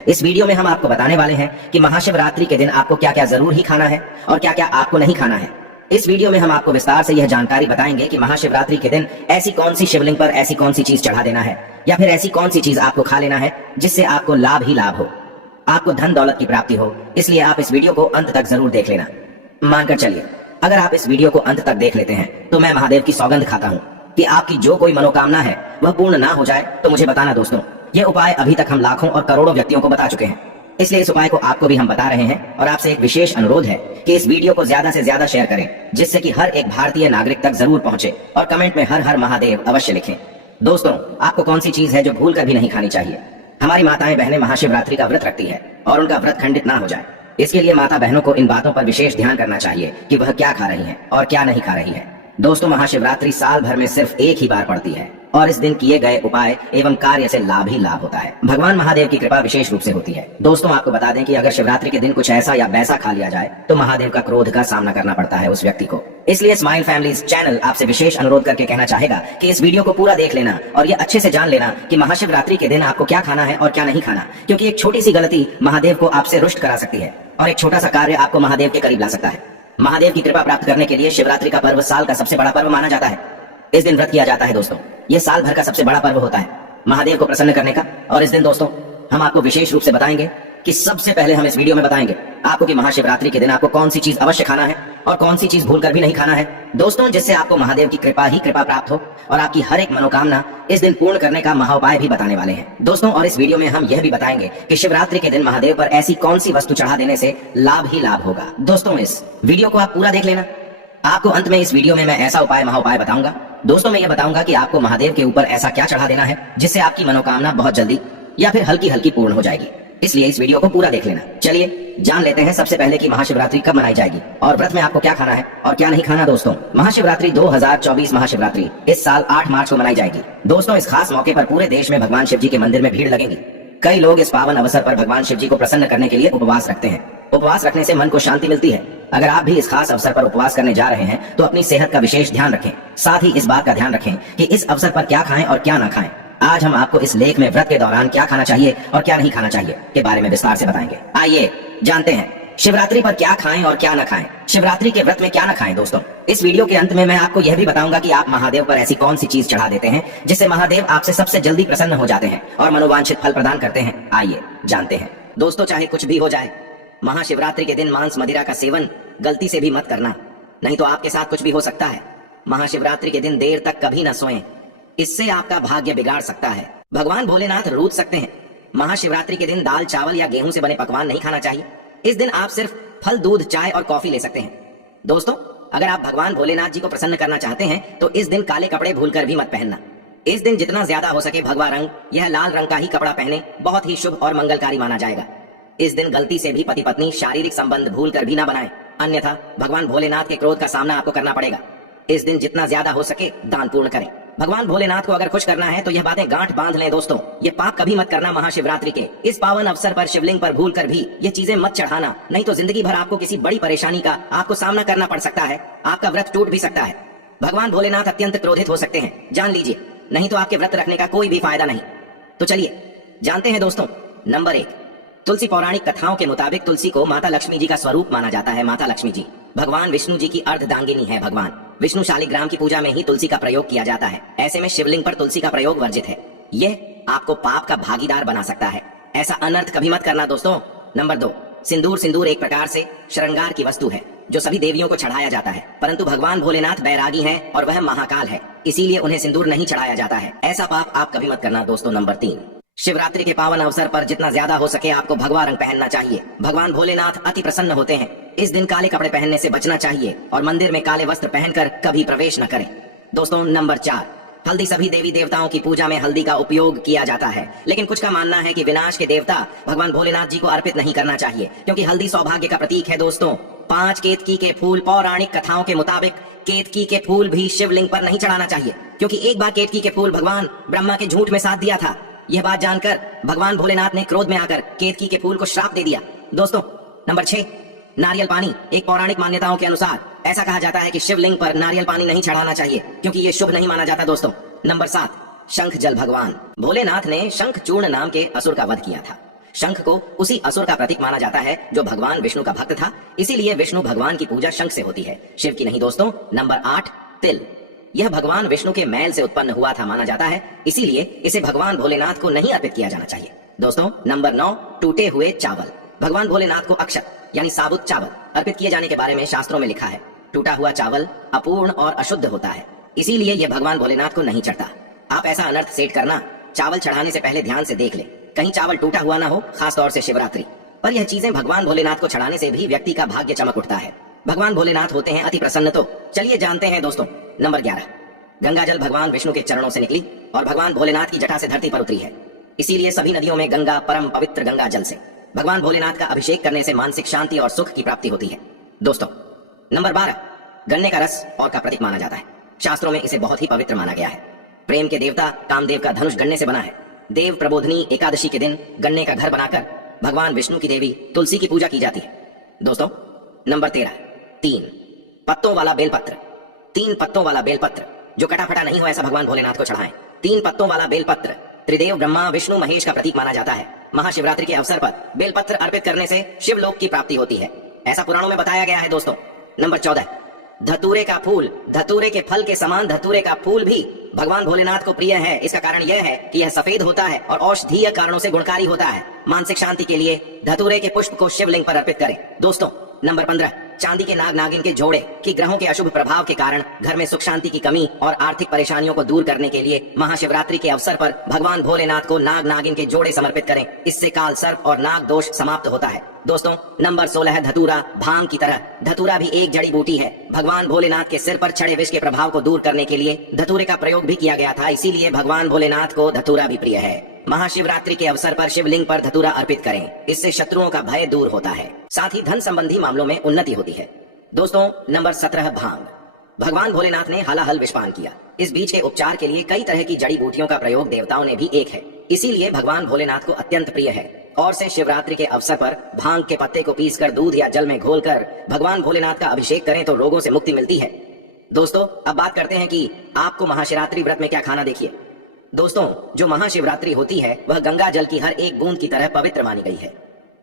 इस वीडियो में हम आपको बताने वाले हैं कि महाशिवरात्रि के दिन आपको क्या क्या जरूर ही खाना है और क्या क्या आपको नहीं खाना है। इस वीडियो में हम आपको विस्तार से यह जानकारी बताएंगे कि महाशिवरात्रि के दिन ऐसी कौन सी शिवलिंग पर ऐसी कौन सी चीज चढ़ा देना है या फिर ऐसी कौन सी चीज आपको खा लेना है जिससे आपको लाभ ही लाभ हो, आपको धन दौलत की प्राप्ति हो। इसलिए आप इस वीडियो को अंत तक जरूर देख लेना। मानकर चलिए, अगर आप इस वीडियो को अंत तक देख लेते हैं तो मैं महादेव की सौगंध खाता हूँ कि आपकी जो कोई मनोकामना है वह पूर्ण ना हो जाए तो मुझे बताना। दोस्तों, ये उपाय अभी तक हम लाखों और करोड़ों व्यक्तियों को बता चुके हैं, इसलिए इस उपाय को आपको भी हम बता रहे हैं। और आपसे एक विशेष अनुरोध है कि इस वीडियो को ज्यादा से ज्यादा शेयर करें, जिससे कि हर एक भारतीय नागरिक तक जरूर पहुंचे और कमेंट में हर हर महादेव अवश्य लिखें। दोस्तों, आपको कौन सी चीज है जो भूल कर भी नहीं खानी चाहिए? हमारी माताएं बहनें महाशिवरात्रि का व्रत रखती है और उनका व्रत खंडित ना हो जाए, इसके लिए माता बहनों को इन बातों पर विशेष ध्यान करना चाहिए कि वह क्या खा रही है और क्या नहीं खा रही है। दोस्तों, महाशिवरात्रि साल भर में सिर्फ एक ही बार पड़ती है और इस दिन किए गए उपाय एवं कार्य से लाभ ही लाभ होता है। भगवान महादेव की कृपा विशेष रूप से होती है। दोस्तों, आपको बता दें कि अगर शिवरात्रि के दिन कुछ ऐसा या वैसा खा लिया जाए तो महादेव का क्रोध का सामना करना पड़ता है उस व्यक्ति को। इसलिए स्माइल फैमिलीज चैनल आपसे विशेष अनुरोध करके कहना चाहेगा कि इस वीडियो को पूरा देख लेना और ये अच्छे से जान लेना कि महाशिवरात्रि के दिन आपको क्या खाना है और क्या नहीं खाना, क्योंकि एक छोटी सी गलती महादेव को आपसे रुष्ट करा सकती है और एक छोटा सा कार्य आपको महादेव के करीब ला सकता है। महादेव की कृपा प्राप्त करने के लिए शिवरात्रि का पर्व साल का सबसे बड़ा पर्व माना जाता है। इस दिन व्रत किया जाता है। दोस्तों, ये साल भर का सबसे बड़ा पर्व होता है महादेव को प्रसन्न करने का। और इस दिन दोस्तों हम आपको विशेष रूप से बताएंगे कि सबसे पहले हम इस वीडियो में बताएंगे आपको कि महाशिवरात्रि के दिन आपको कौन सी चीज अवश्य खाना है और कौन सी चीज भूल कर भी नहीं खाना है। दोस्तों, जिससे आपको महादेव की कृपा ही कृपा प्राप्त हो और आपकी हर एक मनोकामना इस दिन पूर्ण करने का महाउपाय भी बताने वाले हैं। दोस्तों, और इस वीडियो में हम यह भी बताएंगे कि शिवरात्रि के दिन महादेव पर ऐसी कौन सी वस्तु चढ़ा देने से लाभ ही लाभ होगा। दोस्तों, इस वीडियो को आप पूरा देख लेना। आपको अंत में इस वीडियो में मैं ऐसा उपाय महाउपाय बताऊंगा। दोस्तों, मैं ये बताऊंगा कि आपको महादेव के ऊपर ऐसा क्या चढ़ा देना है जिससे आपकी मनोकामना बहुत जल्दी या फिर हल्की हल्की पूर्ण हो जाएगी। इसलिए इस वीडियो को पूरा देख लेना। चलिए जान लेते हैं सबसे पहले कि महाशिवरात्रि कब मनाई जाएगी और व्रत में आपको क्या खाना है और क्या नहीं खाना। दोस्तों, महाशिवरात्रि 2024 महाशिवरात्रि इस साल 8 मार्च को मनाई जाएगी। दोस्तों, इस खास मौके पर पूरे देश में भगवान शिव जी के मंदिर में भीड़ लगेगी। कई लोग इस पावन अवसर पर भगवान शिव जी को प्रसन्न करने के लिए उपवास रखते हैं। उपवास रखने से मन को शांति मिलती है। अगर आप भी इस खास अवसर पर उपवास करने जा रहे हैं तो अपनी सेहत का विशेष ध्यान रखें। साथ ही इस बात का ध्यान रखें कि इस अवसर पर क्या खाएं और क्या ना खाएं। आज हम आपको इस लेख में व्रत के दौरान क्या खाना चाहिए और क्या नहीं खाना चाहिए के बारे में विस्तार से बताएंगे। आइए जानते हैं शिवरात्रि पर क्या खाएं और क्या न खाएं। शिवरात्रि के व्रत में क्या न खाएं। दोस्तों, इस वीडियो के अंत में मैं आपको यह भी बताऊंगा कि आप महादेव पर ऐसी कौन सी चीज चढ़ा देते हैं जिससे महादेव आपसे सबसे जल्दी प्रसन्न हो जाते हैं और मनोवांछित फल प्रदान करते हैं। आइए जानते हैं। दोस्तों, चाहे कुछ भी हो जाए, महाशिवरात्रि के दिन मांस मदिरा का सेवन गलती से भी मत करना, नहीं तो आपके साथ कुछ भी हो सकता है। महाशिवरात्रि के दिन देर तक कभी न सोएं, इससे आपका भाग्य बिगाड़ सकता है। भगवान भोलेनाथ रूठ सकते हैं। महाशिवरात्रि के दिन दाल चावल या गेहूं से बने पकवान नहीं खाना चाहिए। इस दिन आप सिर्फ फल, दूध, चाय और कॉफी ले सकते हैं। दोस्तों, अगर आप भगवान भोलेनाथ जी को प्रसन्न करना चाहते हैं तो इस दिन काले कपड़े भूलकर भी मत पहनना। इस दिन जितना ज्यादा हो सके भगवा रंग, यह लाल रंग का ही कपड़ा पहने, बहुत ही शुभ और मंगलकारी माना जाएगा। इस दिन गलती से भी पति पत्नी शारीरिक संबंध भूल कर भी ना बनाएं, अन्यथा भगवान भोलेनाथ के क्रोध का सामना आपको करना पड़ेगा। इस दिन जितना ज्यादा हो सके दान पूर्ण करें। भगवान भोलेनाथ को अगर खुश करना है तो यह बातें गांठ बांध लें। दोस्तों, ये पाप कभी मत करना। महाशिवरात्रि के इस पावन अवसर पर शिवलिंग पर भूल कर भी ये चीजें मत चढ़ाना, नहीं तो जिंदगी भर आपको किसी बड़ी परेशानी का आपको सामना करना पड़ सकता है। आपका व्रत टूट भी सकता है। भगवान भोलेनाथ अत्यंत क्रोधित हो सकते हैं, जान लीजिए, नहीं तो आपके व्रत रखने का कोई भी फायदा नहीं। तो चलिए जानते हैं। दोस्तों, नंबर 1, तुलसी। पौराणिक कथाओं के मुताबिक तुलसी को माता लक्ष्मी जी का स्वरूप माना जाता है। माता लक्ष्मी जी भगवान विष्णु जी की अर्धदांगिनी है। भगवान विष्णु शालिग्राम की पूजा में ही तुलसी का प्रयोग किया जाता है। ऐसे में शिवलिंग पर तुलसी का प्रयोग वर्जित है। यह आपको पाप का भागीदार बना सकता है। ऐसा अनर्थ कभी मत करना। दोस्तों, नंबर 2, सिंदूर। सिंदूर एक प्रकार से श्रृंगार की वस्तु है जो सभी देवियों को चढ़ाया जाता है, परंतु भगवान भोलेनाथ बैरागी हैं और वह महाकाल है, इसीलिए उन्हें सिंदूर नहीं चढ़ाया जाता है। ऐसा पाप आप कभी मत करना। दोस्तों, नंबर 3, शिवरात्रि के पावन अवसर पर जितना ज्यादा हो सके आपको भगवा रंग पहनना चाहिए। भगवान भोलेनाथ अति प्रसन्न होते हैं। इस दिन काले कपड़े पहनने से बचना चाहिए और मंदिर में काले वस्त्र पहनकर कभी प्रवेश न करें। दोस्तों, नंबर 4, हल्दी। सभी देवी देवताओं की पूजा में हल्दी का उपयोग किया जाता है, लेकिन कुछ का मानना है कि विनाश के देवता भगवान भोलेनाथ जी को अर्पित नहीं करना चाहिए, क्योंकि हल्दी सौभाग्य का प्रतीक है। दोस्तों, 5 केतकी के फूल। पौराणिक कथाओं के मुताबिक केतकी के फूल भी शिवलिंग पर नहीं चढ़ाना चाहिए, क्योंकि एक बार केतकी के फूल भगवान ब्रह्मा के झूठ में साथ दिया था। यह बात जानकर भगवान भोलेनाथ ने क्रोध में आकर केतकी के फूल को श्राप दे दिया। दोस्तों, नंबर 6, नारियल पानी। एक पौराणिक मान्यताओं के अनुसार ऐसा कहा जाता है कि शिवलिंग पर नारियल पानी नहीं चढ़ाना चाहिए, क्योंकि ये शुभ नहीं माना जाता। दोस्तों, नंबर 7, शंख जल। भगवान भोलेनाथ ने शंख चूर्ण नाम के असुर का वध किया था। शंख को उसी असुर का प्रतीक माना जाता है जो भगवान विष्णु का भक्त था, इसीलिए विष्णु भगवान की पूजा शंख से होती है, शिव की नहीं दोस्तों। नंबर 8, तिल। यह भगवान विष्णु के मैल से उत्पन्न हुआ था माना जाता है, इसीलिए इसे भगवान भोलेनाथ को नहीं अर्पित किया जाना चाहिए दोस्तों। नंबर 9, टूटे हुए चावल। भगवान भोलेनाथ को अक्षत यानी साबुत चावल अर्पित किए जाने के बारे में शास्त्रों में लिखा है। टूटा हुआ चावल अपूर्ण और अशुद्ध होता है, इसीलिए यह भगवान भोलेनाथ को नहीं चढ़ता। आप ऐसा अनर्थ सेट करना, चावल चढ़ाने से पहले ध्यान से देख ले कहीं चावल टूटा हुआ ना हो, खास तौर से शिवरात्रि पर। यह चीजें भगवान भोलेनाथ को चढ़ाने से भी व्यक्ति का भाग्य चमक उठता है। भगवान भोलेनाथ होते हैं अति प्रसन्न। तो चलिए जानते हैं दोस्तों। नंबर 11, गंगा जल भगवान विष्णु के चरणों से निकली और भगवान भोलेनाथ की जटा से धरती पर उतरी है, इसीलिए सभी नदियों में गंगा परम पवित्र गंगा जल से भगवान भोलेनाथ का अभिषेक करने से मानसिक शांति और सुख की प्राप्ति होती है दोस्तों। नंबर 12, गन्ने का रस और का प्रतीक माना जाता है। शास्त्रों में इसे बहुत ही पवित्र माना गया है। प्रेम के देवता कामदेव का धनुष गन्ने से बना है। देव प्रबोधनी एकादशी के दिन गन्ने का घर बनाकर भगवान विष्णु की देवी तुलसी की पूजा की जाती है दोस्तों। नंबर 13, 3 पत्तों वाला बेलपत्र। 3 पत्तों वाला बेलपत्र जो कटाफटा नहीं हो ऐसा भगवान भोलेनाथ को चढ़ाएं। 3 पत्तों वाला बेलपत्र त्रिदेव ब्रह्मा विष्णु महेश का प्रतीक माना जाता है। महाशिवरात्रि के अवसर पर बेलपत्र अर्पित करने से शिवलोक की प्राप्ति होती है, ऐसा पुराणों में बताया गया है दोस्तों। नंबर 14, धतूरे का फूल। धतूरे के फल के समान धतूरे का फूल भी भगवान भोलेनाथ को प्रिय है। इसका कारण यह है कि यह सफेद होता है और औषधीय कारणों से गुणकारी होता है। मानसिक शांति के लिए धतूरे के पुष्प को शिवलिंग पर अर्पित करें दोस्तों। नंबर 15, चांदी के नाग नागिन के जोड़े की ग्रहों के अशुभ प्रभाव के कारण घर में सुख शांति की कमी और आर्थिक परेशानियों को दूर करने के लिए महाशिवरात्रि के अवसर पर भगवान भोलेनाथ को नाग नागिन के जोड़े समर्पित करें। इससे काल सर्प और नाग दोष समाप्त होता है दोस्तों। नंबर 16 है धतूरा। भांग की तरह धतूरा भी एक जड़ी बूटी है। भगवान भोलेनाथ के सिर पर चढ़े विष के प्रभाव को दूर करने के लिए धतूरे का प्रयोग भी किया गया था, इसीलिए भगवान भोलेनाथ को धतूरा भी प्रिय है। महाशिवरात्रि के अवसर पर शिवलिंग पर धतूरा अर्पित करें, इससे शत्रुओं का भय दूर होता है, साथ ही धन संबंधी मामलों में उन्नति होती है दोस्तों। नंबर 17, भांग। भगवान भोलेनाथ ने हालाहल विषपान किया। इस बीज के उपचार के लिए कई तरह की जड़ी बूटियों का प्रयोग देवताओं ने भी एक है, इसीलिए भगवान भोलेनाथ को अत्यंत प्रिय है। और से शिवरात्रि के अवसर पर भांग के पत्ते को पीसकर दूध या जल में घोलकर भगवान भोलेनाथ का अभिषेक करें तो रोगों से मुक्ति मिलती है दोस्तों। अब बात करते हैं कि आपको महाशिवरात्रि व्रत में क्या खाना। देखिए दोस्तों, जो महाशिवरात्रि होती है वह गंगा जल की हर एक बूंद की तरह पवित्र मानी गई है,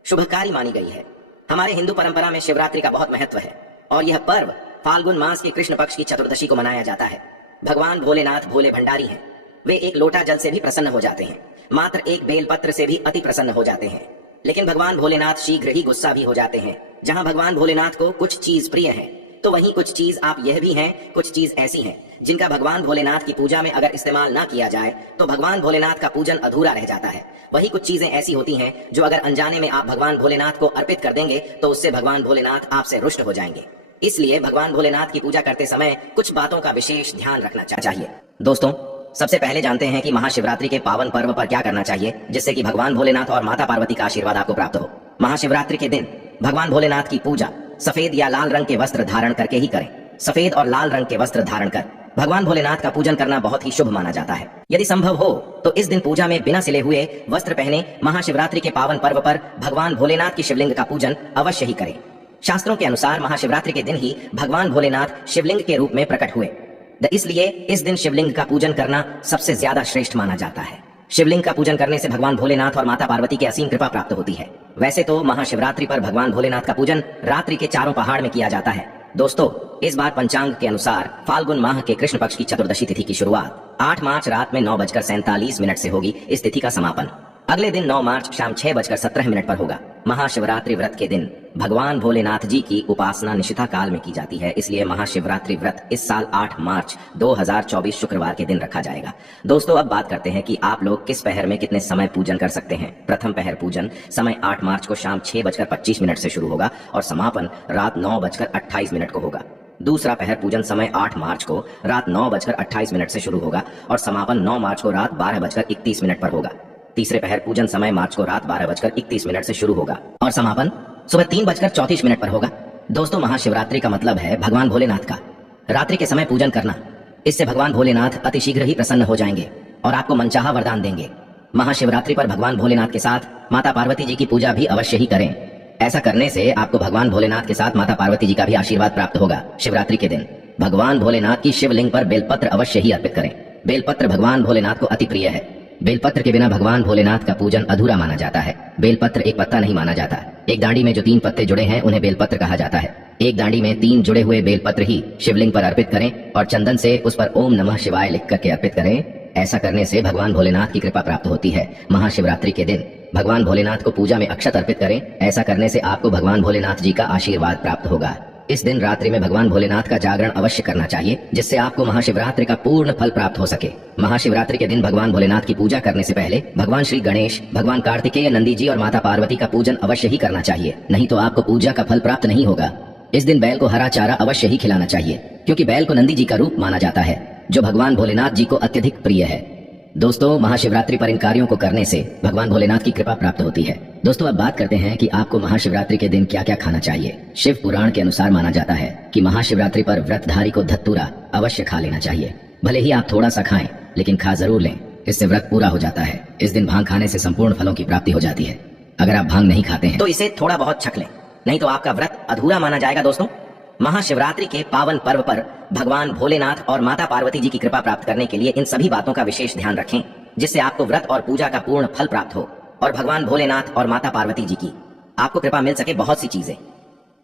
शुभकारी मानी गई है। हमारे हिंदू परंपरा में शिवरात्रि का बहुत महत्व है और यह पर्व फाल्गुन मास के कृष्ण पक्ष की चतुर्दशी को मनाया जाता है। भगवान भोलेनाथ भोले भंडारी हैं। वे एक लोटा जल से भी प्रसन्न हो जाते हैं, मात्र एक बेलपत्र से भी अति प्रसन्न हो जाते हैं। लेकिन भगवान भोलेनाथ शीघ्र ही गुस्सा भी हो जाते हैं। जहां भगवान भोलेनाथ को कुछ चीज प्रिय है तो वहीं कुछ चीज आप यह भी हैं, कुछ चीज ऐसी हैं जिनका भगवान भोलेनाथ की पूजा में अगर इस्तेमाल ना किया जाए तो भगवान भोलेनाथ का पूजन अधूरा रह जाता है। वही कुछ चीजें ऐसी होती हैं जो अगर अनजाने में आप भगवान भोलेनाथ को अर्पित कर देंगे तो उससे भगवान भोलेनाथ आपसे रुष्ट हो जाएंगे। इसलिए भगवान भोलेनाथ की पूजा करते समय कुछ बातों का विशेष ध्यान रखना चाहिए दोस्तों। सबसे पहले जानते हैं कि महाशिवरात्रि के पावन पर्व पर क्या करना चाहिए जिससे कि भगवान भोलेनाथ और माता पार्वती का आशीर्वाद आपको प्राप्त हो। महाशिवरात्रि के दिन भगवान भोलेनाथ की पूजा सफेद या लाल रंग के वस्त्र धारण करके ही करें। सफेद और लाल रंग के वस्त्र धारण कर भगवान भोलेनाथ का पूजन करना बहुत ही शुभ माना जाता है। यदि संभव हो तो इस दिन पूजा में बिना सिले हुए वस्त्र पहने महाशिवरात्रि के पावन पर्व पर भगवान भोलेनाथ की शिवलिंग का पूजन अवश्य ही करें। शास्त्रों के अनुसार महाशिवरात्रि के दिन ही भगवान भोलेनाथ शिवलिंग के रूप में प्रकट हुए, इसलिए इस दिन शिवलिंग का पूजन करना सबसे ज्यादा श्रेष्ठ माना जाता है। शिवलिंग का पूजन करने से भगवान भोलेनाथ और माता पार्वती की असीम कृपा प्राप्त होती है। वैसे तो महाशिवरात्रि पर भगवान भोलेनाथ का पूजन रात्रि के चारों पहाड़ में किया जाता है दोस्तों। इस बार पंचांग के अनुसार फाल्गुन माह के कृष्ण पक्ष की चतुर्दशी तिथि की शुरुआत 8 मार्च रात में 9:47 से होगी। इस तिथि का समापन अगले दिन 9 मार्च शाम 6:17 पर होगा। महाशिवरात्रि व्रत के दिन भगवान भोलेनाथ जी की उपासना निशिता काल में की जाती है, इसलिए महाशिवरात्रि व्रत इस साल 8 मार्च 2024 शुक्रवार के दिन रखा जाएगा। दोस्तों अब बात करते हैं कि आप लोग किस पहर में कितने समय पूजन कर सकते हैं। प्रथम पहर पूजन समय 8 मार्च को शाम 6:25 से शुरू होगा और समापन रात 9:28 को होगा। दूसरा पहर पूजन समय 8 मार्च को रात 9:28 से शुरू होगा और समापन 9 मार्च को रात 12:31 पर होगा। तीसरे पहर पूजन समय मार्च को रात 12:31 से शुरू होगा और समापन सुबह 3:34 पर होगा। दोस्तों महाशिवरात्रि का मतलब है भगवान भोलेनाथ का रात्रि के समय पूजन करना। इससे भगवान भोलेनाथ अति शीघ्र ही प्रसन्न हो जाएंगे और आपको मनचाहा वरदान देंगे। महाशिवरात्रि पर भगवान भोलेनाथ के साथ माता पार्वती जी की पूजा भी अवश्य ही करें। ऐसा करने से आपको भगवान भोलेनाथ के साथ माता पार्वती जी का भी आशीर्वाद प्राप्त होगा। शिवरात्रि के दिन भगवान भोलेनाथ की शिवलिंग पर बेलपत्र अवश्य ही अर्पित करें। बेलपत्र भगवान भोलेनाथ को अति प्रिय है। बेलपत्र के बिना भगवान भोलेनाथ का पूजन अधूरा माना जाता है। बेलपत्र एक पत्ता नहीं माना जाता। एक डांडी में जो 3 पत्ते जुड़े हैं उन्हें बेलपत्र कहा जाता है। एक डांडी में 3 जुड़े हुए बेलपत्र ही शिवलिंग पर अर्पित करें और चंदन से उस पर ओम नमः शिवाय लिख करके अर्पित करें। ऐसा करने से भगवान भोलेनाथ की कृपा प्राप्त होती है। महाशिवरात्रि के दिन भगवान भोलेनाथ को पूजा में अक्षत अर्पित करें। ऐसा करने से आपको भगवान भोलेनाथ जी का आशीर्वाद प्राप्त होगा। इस दिन रात्रि में भगवान भोलेनाथ का जागरण अवश्य करना चाहिए, जिससे आपको महाशिवरात्रि का पूर्ण फल प्राप्त हो सके। महाशिवरात्रि के दिन भगवान भोलेनाथ की पूजा करने से पहले भगवान श्री गणेश, भगवान कार्तिकेय, नंदी जी और माता पार्वती का पूजन अवश्य ही करना चाहिए, नहीं तो आपको पूजा का फल प्राप्त नहीं होगा। इस दिन बैल को हरा चारा अवश्य ही खिलाना चाहिए, क्योंकि बैल को नंदी जी का रूप माना जाता है, जो भगवान भोलेनाथ जी को अत्यधिक प्रिय है। दोस्तों, महाशिवरात्रि पर इन कार्यों को करने से भगवान भोलेनाथ की कृपा प्राप्त होती है। दोस्तों, अब बात करते हैं कि आपको महाशिवरात्रि के दिन क्या क्या खाना चाहिए। शिव पुराण के अनुसार माना जाता है कि महाशिवरात्रि पर व्रतधारी को धतूरा अवश्य खा लेना चाहिए। भले ही आप थोड़ा सा खाएं, लेकिन खा जरूर लें, इससे व्रत पूरा हो जाता है। इस दिन भांग खाने से संपूर्ण फलों की प्राप्ति हो जाती है। अगर आप भांग नहीं खाते हैं तो इसे थोड़ा बहुत छक लें, नहीं तो आपका व्रत अधूरा माना जाएगा। दोस्तों, महाशिवरात्रि के पावन पर्व पर भगवान भोलेनाथ और माता पार्वती जी की कृपा प्राप्त करने के लिए इन सभी बातों का विशेष ध्यान रखें, जिससे आपको व्रत और पूजा का पूर्ण फल प्राप्त हो और भगवान भोलेनाथ और माता पार्वती जी की आपको कृपा मिल सके। बहुत सी चीजें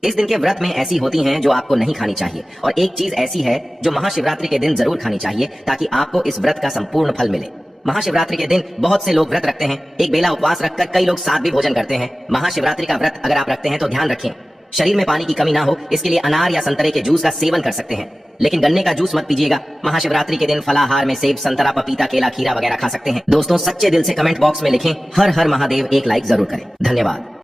इस दिन के व्रत में ऐसी होती हैं जो आपको नहीं खानी चाहिए, और एक चीज ऐसी है जो महाशिवरात्रि के दिन जरूर खानी चाहिए, ताकि आपको इस व्रत का संपूर्ण फल मिले। महाशिवरात्रि के दिन बहुत से लोग व्रत रखते हैं। एक बेला उपवास रखकर कई लोग साथ भी भोजन करते हैं। महाशिवरात्रि का व्रत अगर आप रखते हैं तो ध्यान रखें, शरीर में पानी की कमी ना हो, इसके लिए अनार या संतरे के जूस का सेवन कर सकते हैं, लेकिन गन्ने का जूस मत पीजिएगा। महाशिवरात्रि के दिन फलाहार में सेब, संतरा, पपीता, केला, खीरा वगैरह खा सकते हैं। दोस्तों, सच्चे दिल से कमेंट बॉक्स में लिखें हर हर महादेव, एक लाइक जरूर करें। धन्यवाद।